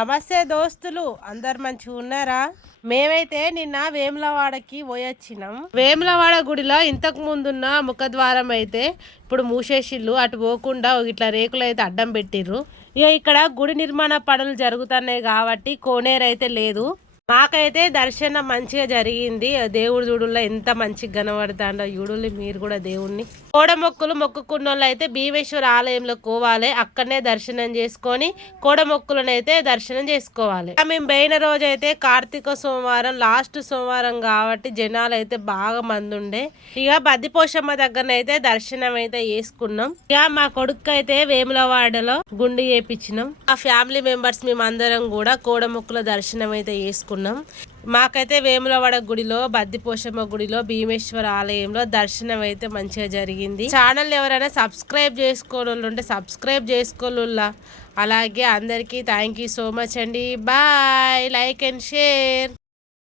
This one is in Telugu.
నమస్తే దోస్తులు అందరు మంచిగా ఉన్నారా? మేమైతే నిన్న వేములవాడకి పోయొచ్చినాం. వేములవాడ గుడిలో ఇంతకు ముందున్న ముఖద్వారం అయితే ఇప్పుడు మూసేసిళ్ళు అటు పోకుండా ఇట్లా రేకులు అయితే అడ్డం పెట్టిర్రు. ఇక ఇక్కడ గుడి నిర్మాణ పనులు జరుగుతున్నాయి కాబట్టి కోనేరు అయితే లేదు. మాకైతే దర్శనం మంచిగా జరిగింది. దేవుడు చూడుల్లో ఎంత మంచిగా కనబడుతుండో చూడుల్ని మీరు కూడా దేవుణ్ణి. కోడ మొక్కులు మొక్కుకున్న వాళ్ళు అయితే భీమేశ్వర ఆలయంలో పోవాలి. అక్కడనే దర్శనం చేసుకొని కోడ మొక్కులను అయితే దర్శనం చేసుకోవాలి. ఇక మేము పోయిన రోజు అయితే కార్తీక సోమవారం లాస్ట్ సోమవారం కాబట్టి జనాలు అయితే బాగా మంది ఉండే. ఇక బద్దిపోషమ్మ దగ్గర అయితే దర్శనం అయితే చేసుకున్నాం. ఇక మా కొడుకు అయితే వేములవాడలో గుండు చేపించినాం. ఆ ఫ్యామిలీ మెంబర్స్ మేము అందరం కూడా కోడ మొక్కుల దర్శనం అయితే చేసుకున్నాం. మాకైతే వేములవాడ గుడిలో బద్దిపోషమ్మ గుడిలో భీమేశ్వర ఆలయంలో దర్శనం అయితే మంచిగా జరిగింది. ఛానల్ ఎవరైనా సబ్స్క్రైబ్ చేసుకోవాలి ఉంటే సబ్స్క్రైబ్ చేసుకోవాలా అలాగే అందరికీ థ్యాంక్ యూ సో మచ్ అండి. Bye like and share